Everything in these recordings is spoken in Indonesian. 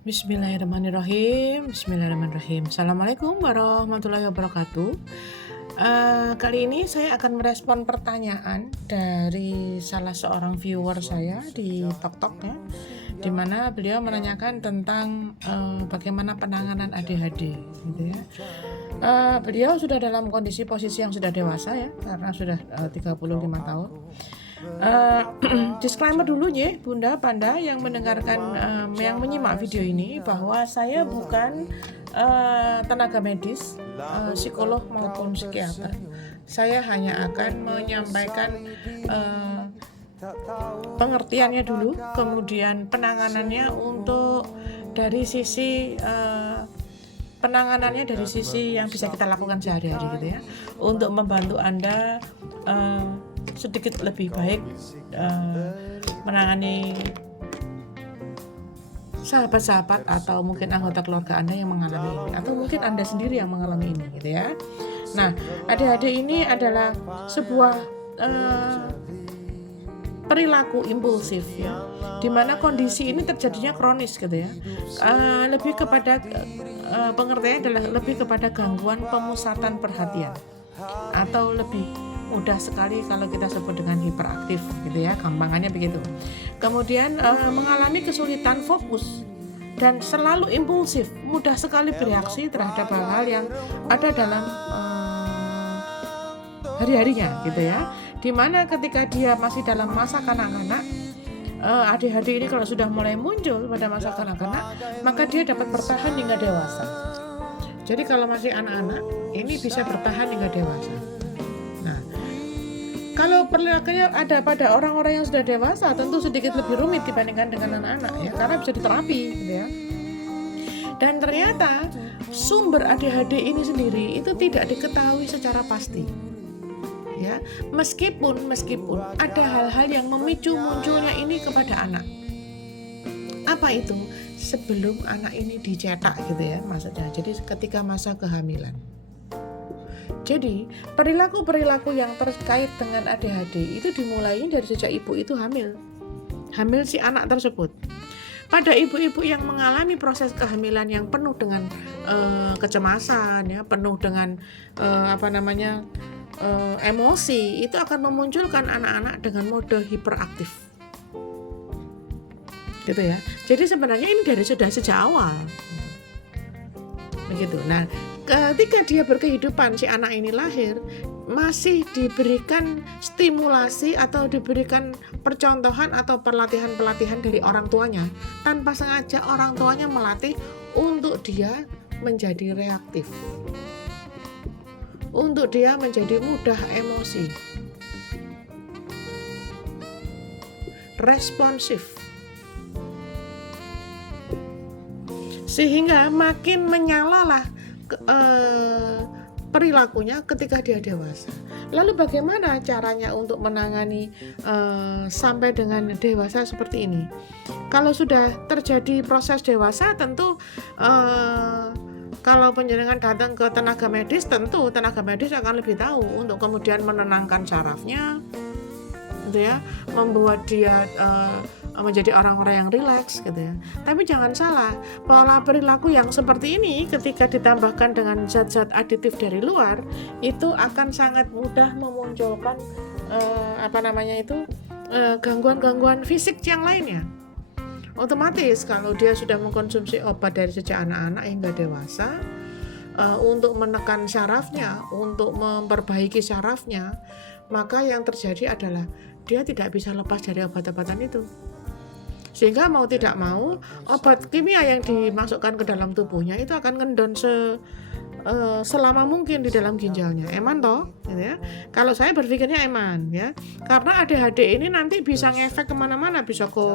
Bismillahirrahmanirrahim. Bismillahirrahmanirrahim. Assalamualaikum warahmatullahi wabarakatuh. Kali ini saya akan merespon pertanyaan dari salah seorang viewer saya di TokTok ya, di mana beliau menanyakan tentang bagaimana penanganan ADHD, gitu ya. Beliau sudah dalam kondisi posisi yang sudah dewasa ya, karena sudah 35 tahun. Disclaimer dulu ya Bunda Panda yang mendengarkan, yang menyimak video ini, bahwa saya bukan tenaga medis, psikolog maupun psikiater. Saya hanya akan menyampaikan pengertiannya dulu, kemudian penanganannya untuk dari sisi penanganannya dari sisi yang bisa kita lakukan sehari-hari gitu ya, untuk membantu Anda sedikit lebih baik menangani sahabat-sahabat atau mungkin anggota keluarga Anda yang mengalami ini, atau mungkin Anda sendiri yang mengalami ini gitu ya. Nah, ADHD ini adalah sebuah perilaku impulsif ya, dimana kondisi ini terjadinya kronis gitu ya. Lebih kepada pengertiannya adalah lebih kepada gangguan pemusatan perhatian, atau lebih mudah sekali kalau kita sebut dengan hiperaktif gitu ya, gampangannya begitu. Kemudian mengalami kesulitan fokus dan selalu impulsif, mudah sekali bereaksi terhadap hal-hal yang ada dalam hari-harinya gitu ya. Dimana ketika dia masih dalam masa kanak-kanak, ADHD ini kalau sudah mulai muncul pada masa kanak-kanak, maka dia dapat bertahan hingga dewasa. Jadi kalau masih anak-anak, ini bisa bertahan hingga dewasa. Nah, kalau perilakunya ada pada orang-orang yang sudah dewasa, tentu sedikit lebih rumit dibandingkan dengan anak-anak ya, karena bisa diterapi gitu ya. Dan ternyata sumber ADHD ini sendiri itu tidak diketahui secara pasti. Ya, meskipun ada hal-hal yang memicu munculnya ini kepada anak. Apa itu? Sebelum anak ini dicetak gitu ya maksudnya. Jadi ketika masa kehamilan. Jadi perilaku-perilaku yang terkait dengan ADHD itu dimulai dari sejak ibu itu hamil si anak tersebut. Pada ibu-ibu yang mengalami proses kehamilan yang penuh dengan kecemasan ya, penuh dengan emosi, itu akan memunculkan anak-anak dengan mode hiperaktif gitu ya. Jadi sebenarnya ini dari sudah sejak awal begitu. Nah, ketika dia berkehidupan, si anak ini lahir, masih diberikan stimulasi atau diberikan percontohan atau pelatihan-pelatihan dari orang tuanya, tanpa sengaja orang tuanya melatih untuk dia menjadi reaktif, untuk dia menjadi mudah emosi, responsif, sehingga makin menyalalah perilakunya ketika dia dewasa. Lalu bagaimana caranya untuk menangani sampai dengan dewasa seperti ini? Kalau sudah terjadi proses dewasa, tentu kalau penjenengan datang ke tenaga medis, tentu tenaga medis akan lebih tahu untuk kemudian menenangkan sarafnya gitu ya, membuat dia menjadi orang-orang yang rileks gitu ya. Tapi jangan salah, pola perilaku yang seperti ini ketika ditambahkan dengan zat-zat aditif dari luar, itu akan sangat mudah memunculkan gangguan-gangguan fisik yang lainnya. Otomatis kalau dia sudah mengkonsumsi obat dari sejak anak-anak hingga dewasa, untuk menekan sarafnya, untuk memperbaiki sarafnya, maka yang terjadi adalah dia tidak bisa lepas dari obat-obatan itu. Sehingga mau tidak mau, obat kimia yang dimasukkan ke dalam tubuhnya itu akan ngendon selama mungkin di dalam ginjalnya. Eman toh gitu ya. Kalau saya berpikirnya eman ya, karena ADHD ini nanti bisa ngefek kemana-mana, bisa ke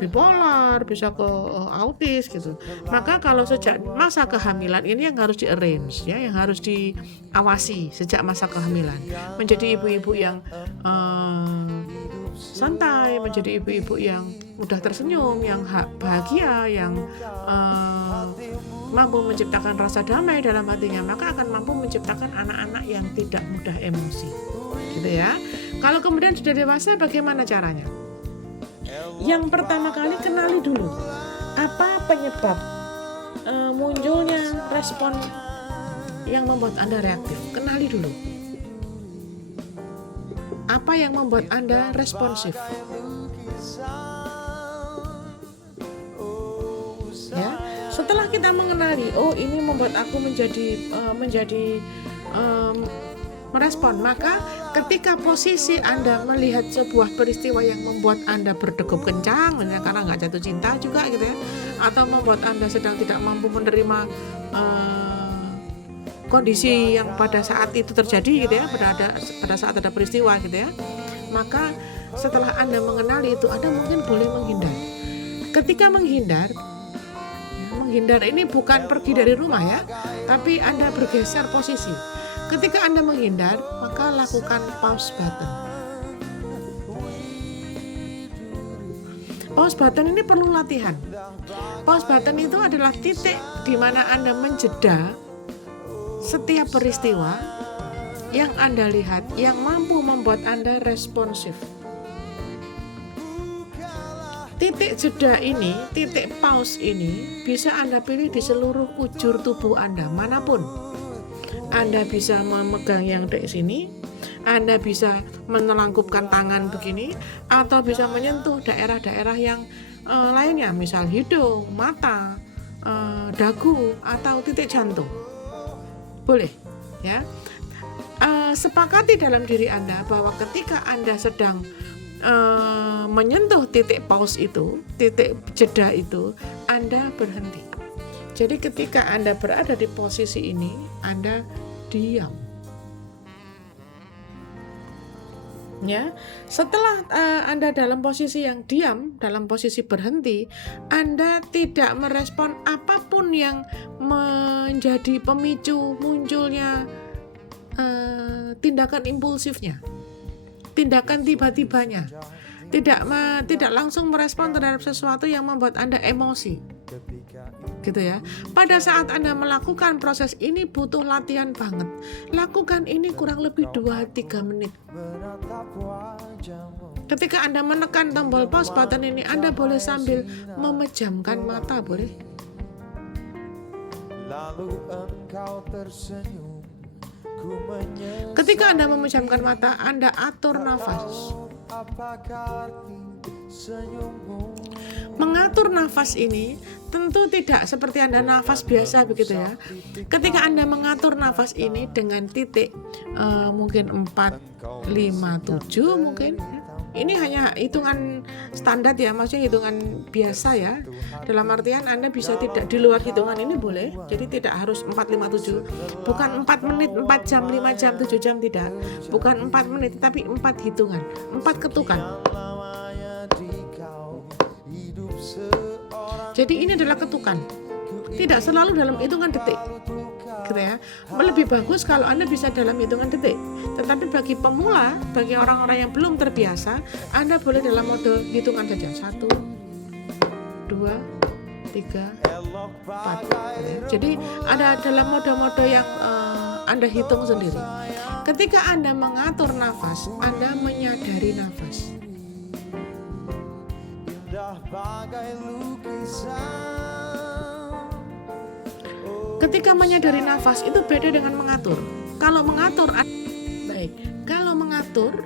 bipolar, bisa ke autis gitu. Maka kalau sejak masa kehamilan ini yang harus di-arrange ya, yang harus diawasi sejak masa kehamilan, menjadi ibu-ibu yang santai, menjadi ibu-ibu yang mudah tersenyum, yang bahagia, yang mampu menciptakan rasa damai dalam hatinya, maka akan mampu menciptakan anak-anak yang tidak mudah emosi gitu ya. Kalau kemudian sudah dewasa, bagaimana caranya? Yang pertama kali, kenali dulu apa penyebab munculnya respon yang membuat Anda reaktif? Kenali dulu. Apa yang membuat Anda responsif? Ya, setelah kita mengenali, oh ini membuat aku menjadi merespon, maka ketika posisi Anda melihat sebuah peristiwa yang membuat Anda berdegup kencang, karena nggak jatuh cinta juga gitu ya, atau membuat Anda sedang tidak mampu menerima kondisi yang pada saat itu terjadi gitu ya, pada saat ada peristiwa gitu ya, maka setelah Anda mengenali itu, Anda mungkin boleh menghindar. Ketika menghindar ini bukan pergi dari rumah ya, tapi Anda bergeser posisi. Ketika Anda menghindar, maka lakukan pause button. Pause button ini perlu latihan. Pause button itu adalah titik di mana Anda menjeda setiap peristiwa yang Anda lihat yang mampu membuat Anda responsif. Titik jeda ini, titik pause ini bisa Anda pilih di seluruh kujur tubuh Anda manapun. Anda bisa memegang yang di sini, Anda bisa menelangkupkan tangan begini, atau bisa menyentuh daerah-daerah yang lainnya, misal hidung, mata, dagu, atau titik jantung. Boleh, ya. Sepakati dalam diri Anda bahwa ketika Anda sedang menyentuh titik pause itu, titik jeda itu, Anda berhenti. Jadi ketika Anda berada di posisi ini, Anda diam. Ya, setelah Anda dalam posisi yang diam, dalam posisi berhenti, Anda tidak merespon apapun yang menjadi pemicu munculnya tindakan impulsifnya, tindakan tiba-tibanya. Tidak langsung merespon terhadap sesuatu yang membuat Anda emosi, gitu ya. Pada saat Anda melakukan proses ini butuh latihan banget. Lakukan ini kurang lebih 2-3 menit. Ketika Anda menekan tombol pause button ini, Anda boleh sambil memejamkan mata, boleh. Ketika Anda memejamkan mata, Anda atur nafas. Mengatur nafas ini tentu tidak seperti Anda nafas biasa begitu ya. Ketika Anda mengatur nafas ini dengan titik mungkin 4, 5, 7 mungkin. Ini hanya hitungan standar ya, maksudnya hitungan biasa ya. Dalam artian Anda bisa tidak di luar hitungan ini boleh. Jadi tidak harus 4, 5, 7. Bukan 4 menit, 4 jam, 5 jam, 7 jam, tidak. Bukan 4 menit, tapi 4 hitungan, 4 ketukan. Jadi ini adalah ketukan. Tidak selalu dalam hitungan detik. Gitu ya. Lebih bagus kalau Anda bisa dalam hitungan detik. Tetapi bagi pemula, bagi orang-orang yang belum terbiasa, Anda boleh dalam mode hitungan saja. 1, 2, 3, 4. Jadi ada dalam mode-mode yang Anda hitung sendiri. Ketika Anda mengatur nafas, Anda menyadari nafas. Ketika menyadari nafas itu beda dengan mengatur. Kalau mengatur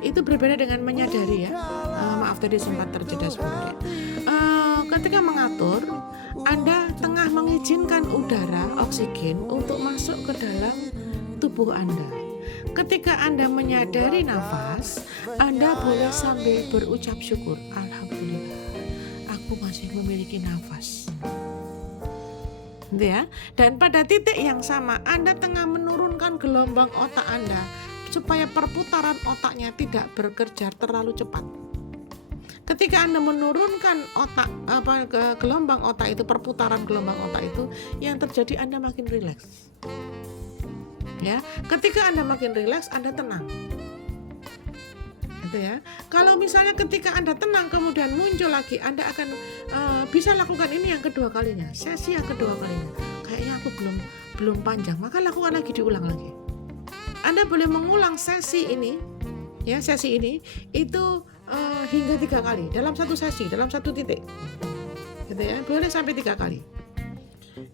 itu berbeda dengan menyadari ya. Maaf tadi sempat terjeda sebentar. Ketika mengatur, Anda tengah mengizinkan udara, oksigen untuk masuk ke dalam tubuh Anda. Ketika Anda menyadari nafas, Anda boleh sambil berucap syukur, Alhamdulillah, aku masih memiliki nafas. Ya. Dan pada titik yang sama Anda tengah menurunkan gelombang otak Anda supaya perputaran otaknya tidak bekerja terlalu cepat. Ketika Anda menurunkan gelombang otak itu, perputaran gelombang otak itu, yang terjadi Anda makin rileks. Ya, ketika Anda makin rileks, Anda tenang. Gitu ya. Kalau misalnya ketika Anda tenang kemudian muncul lagi, Anda akan bisa lakukan ini yang kedua kalinya, sesi yang kedua kalinya. Kayaknya aku belum panjang, maka lakukan lagi, diulang lagi. Anda boleh mengulang sesi ini, ya sesi ini itu hingga 3 kali dalam satu sesi, dalam satu titik, gitu ya. Boleh sampai 3 kali.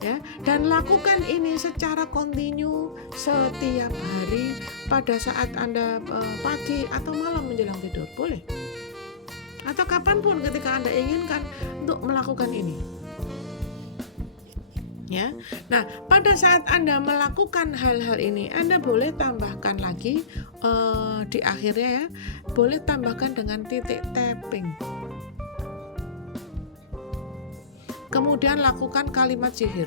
ya, dan lakukan ini secara kontinu setiap hari pada saat Anda pagi atau malam menjelang tidur, boleh, atau kapanpun ketika Anda inginkan untuk melakukan ini, ya. Nah, pada saat Anda melakukan hal-hal ini, Anda boleh tambahkan lagi di akhirnya, ya, boleh tambahkan dengan titik tapping. Kemudian lakukan kalimat sihir.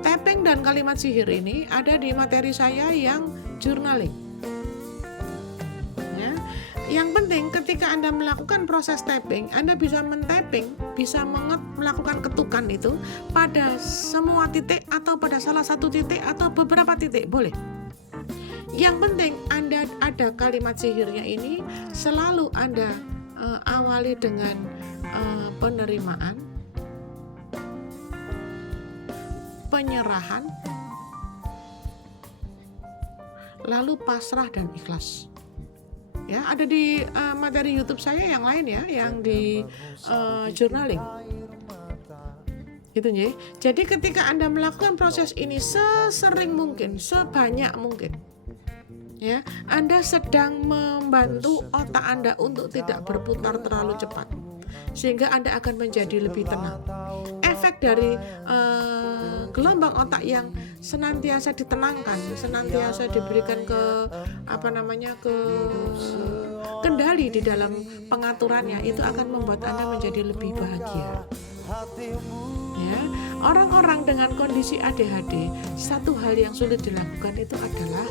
Tapping dan kalimat sihir ini ada di materi saya yang journaling. Ya. Yang penting ketika Anda melakukan proses tapping, Anda bisa men-tapping, bisa melakukan ketukan itu pada semua titik atau pada salah satu titik atau beberapa titik, boleh. Yang penting Anda ada kalimat sihirnya ini, selalu Anda awali dengan penerimaan, penyerahan, lalu pasrah dan ikhlas. Ya, ada di materi YouTube saya yang lain, ya, yang di journaling. Gitu ya. Jadi ketika Anda melakukan proses ini sesering mungkin, sebanyak mungkin, ya, Anda sedang membantu otak Anda untuk tidak berputar terlalu cepat, sehingga Anda akan menjadi lebih tenang. Efek dari gelombang otak yang senantiasa ditenangkan, senantiasa diberikan kendali di dalam pengaturannya, itu akan membuat Anda menjadi lebih bahagia. Ya, orang-orang dengan kondisi ADHD, satu hal yang sulit dilakukan itu adalah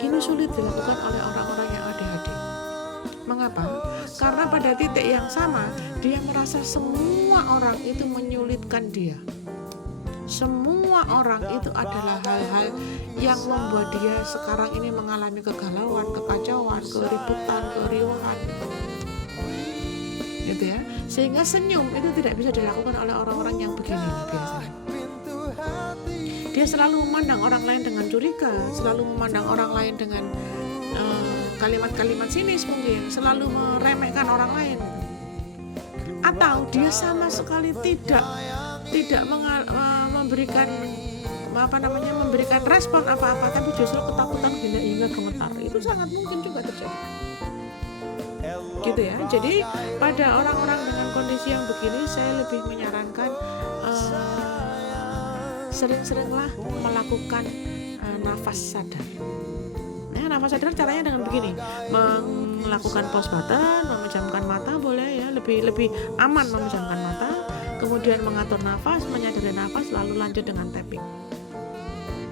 ini sulit dilakukan oleh orang-orang yang ADHD. Mengapa? Karena pada titik yang sama, dia merasa semua orang itu menyulitkan dia. Semua orang itu adalah hal-hal yang membuat dia sekarang ini mengalami kegalauan, kekacauan, keributan, keriuhan. Gitu ya. Sehingga senyum itu tidak bisa dilakukan oleh orang-orang yang begini biasanya. Dia selalu memandang orang lain dengan curiga, selalu memandang orang lain dengan kalimat-kalimat sinis, mungkin selalu meremehkan orang lain, atau dia sama sekali tidak memberikan respon apa-apa, tapi justru ketakutan hingga gemetar. Itu sangat mungkin juga terjadi. Gitu ya. Jadi pada orang-orang dengan kondisi yang begini, saya lebih menyarankan sering-seringlah melakukan nafas sadar. Nafas sadar caranya dengan begini, melakukan pause button, memejamkan mata, boleh, ya, lebih aman memejamkan mata, kemudian mengatur nafas, menyadari nafas, lalu lanjut dengan tapping.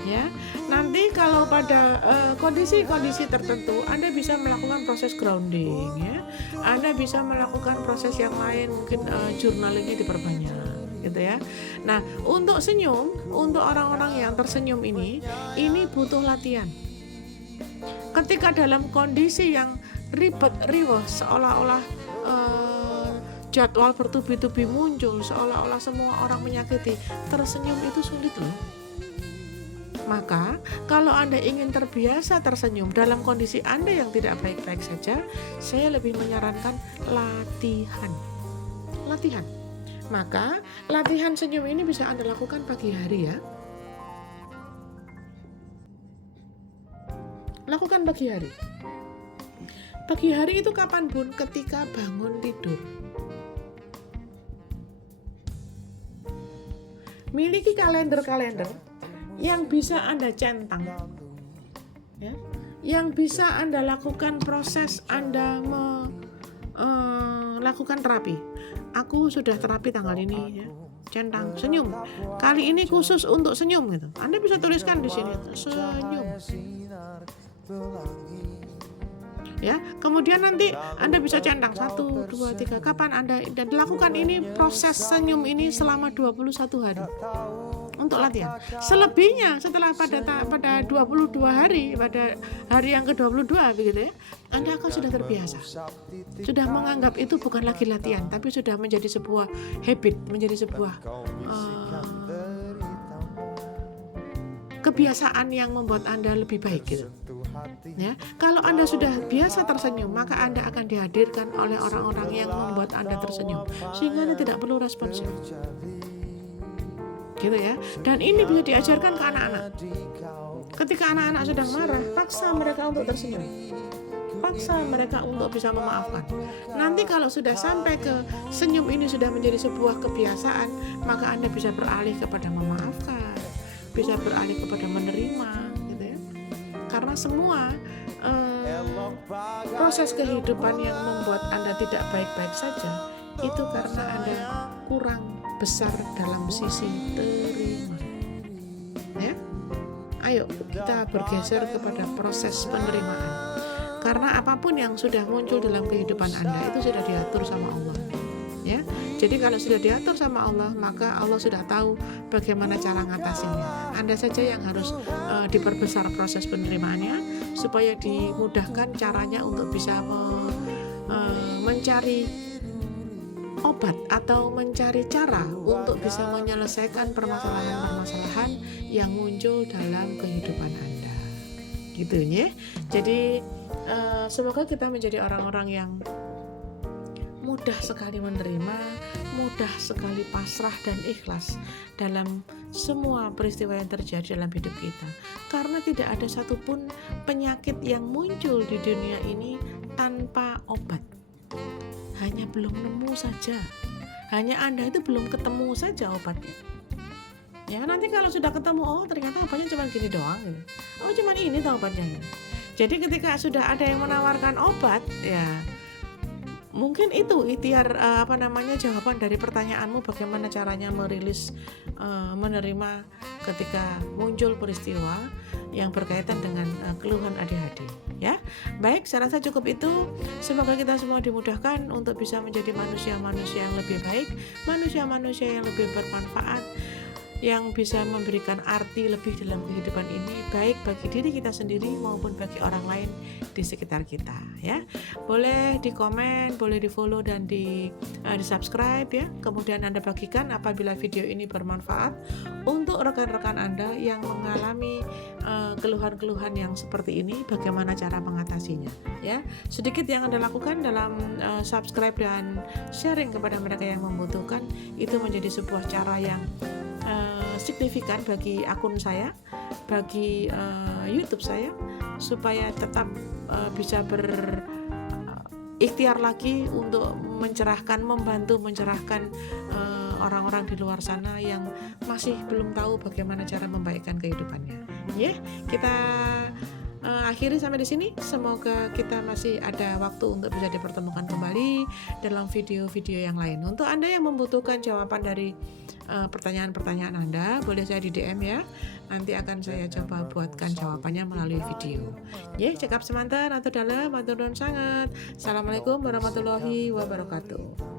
Ya, nanti kalau pada kondisi-kondisi tertentu, Anda bisa melakukan proses grounding, ya, Anda bisa melakukan proses yang lain, mungkin journalingnya diperbanyak, gitu ya. Nah, untuk senyum, untuk orang-orang yang tersenyum ini butuh latihan. Ketika dalam kondisi yang ribet, riweh, seolah-olah jadwal bertubi-tubi muncul, seolah-olah semua orang menyakiti, tersenyum itu sulit loh. Maka kalau Anda ingin terbiasa tersenyum dalam kondisi Anda yang tidak baik-baik saja, saya lebih menyarankan latihan. Maka latihan senyum ini bisa Anda lakukan pagi hari, ya. Lakukan pagi hari. Pagi hari itu kapanpun, ketika bangun tidur. Miliki kalender yang bisa Anda centang, ya, yang bisa Anda lakukan proses Anda melakukan terapi. Aku sudah terapi tanggal ini, ya. Centang senyum. Kali ini khusus untuk senyum, gitu. Anda bisa tuliskan di sini senyum. Ya, kemudian nanti Anda bisa centang 1, 2, 3. Kapan Anda dan lakukan ini, proses senyum ini selama 21 hari untuk latihan. Selebihnya setelah pada 22 hari, pada hari yang ke-22 begitu, ya, Anda akan sudah terbiasa. Sudah menganggap itu bukan lagi latihan, tapi sudah menjadi sebuah habit, menjadi sebuah kebiasaan yang membuat Anda lebih baik, gitu. Ya, kalau Anda sudah biasa tersenyum, maka Anda akan dihadirkan oleh orang-orang yang membuat Anda tersenyum, sehingga Anda tidak perlu responsif. Gitu ya. Dan ini bisa diajarkan ke anak-anak. Ketika anak-anak sedang marah, paksa mereka untuk tersenyum. Paksa mereka untuk bisa memaafkan. Nanti kalau sudah sampai ke senyum ini sudah menjadi sebuah kebiasaan, maka Anda bisa beralih kepada memaafkan, bisa beralih kepada menerima, gitu ya. Karena semua proses kehidupan yang membuat Anda tidak baik-baik saja, itu karena Anda kurang besar dalam sisi terima. Ya, ayo kita bergeser kepada proses penerimaan. Karena apapun yang sudah muncul dalam kehidupan Anda itu sudah diatur sama Allah. Ya, jadi kalau sudah diatur sama Allah, maka Allah sudah tahu bagaimana cara ngatasinnya. Anda saja yang harus diperbesar proses penerimaannya, supaya dimudahkan caranya untuk bisa mencari obat atau mencari cara untuk bisa menyelesaikan permasalahan-permasalahan yang muncul dalam kehidupan Anda. Gitu ya. Jadi semoga kita menjadi orang-orang yang mudah sekali menerima, mudah sekali pasrah dan ikhlas dalam semua peristiwa yang terjadi dalam hidup kita. Karena tidak ada satupun penyakit yang muncul di dunia ini tanpa obat. Hanya belum nemu saja. Hanya Anda itu belum ketemu saja obatnya. Ya, nanti kalau sudah ketemu, oh ternyata obatnya cuma gini doang gitu. Oh cuma ini tuh obatnya. Jadi ketika sudah ada yang menawarkan obat, ya mungkin itu ikhtiar jawaban dari pertanyaanmu, bagaimana caranya merilis menerima ketika muncul peristiwa yang berkaitan dengan keluhan ADHD. Ya, baik, saya rasa cukup itu. Semoga kita semua dimudahkan untuk bisa menjadi manusia-manusia yang lebih baik, manusia-manusia yang lebih bermanfaat, yang bisa memberikan arti lebih dalam kehidupan ini, baik bagi diri kita sendiri maupun bagi orang lain di sekitar kita. Ya, boleh di komen, boleh di follow dan di subscribe ya. Kemudian Anda bagikan apabila video ini bermanfaat untuk rekan-rekan Anda yang mengalami keluhan-keluhan yang seperti ini, bagaimana cara mengatasinya. Ya, sedikit yang Anda lakukan dalam subscribe dan sharing kepada mereka yang membutuhkan, itu menjadi sebuah cara yang signifikan bagi akun saya, bagi YouTube saya, supaya tetap bisa berikhtiar lagi untuk membantu mencerahkan orang-orang di luar sana yang masih belum tahu bagaimana cara membaikkan kehidupannya. Ya, kita akhiri sampai di sini. Semoga kita masih ada waktu untuk bisa dipertemukan kembali dalam video-video yang lain. Untuk Anda yang membutuhkan jawaban dari pertanyaan-pertanyaan Anda, boleh saya di DM ya. Nanti akan saya coba buatkan jawabannya melalui video. Ya, cekap semanten atau dalam matur nuwun sangat. Assalamualaikum warahmatullahi wabarakatuh.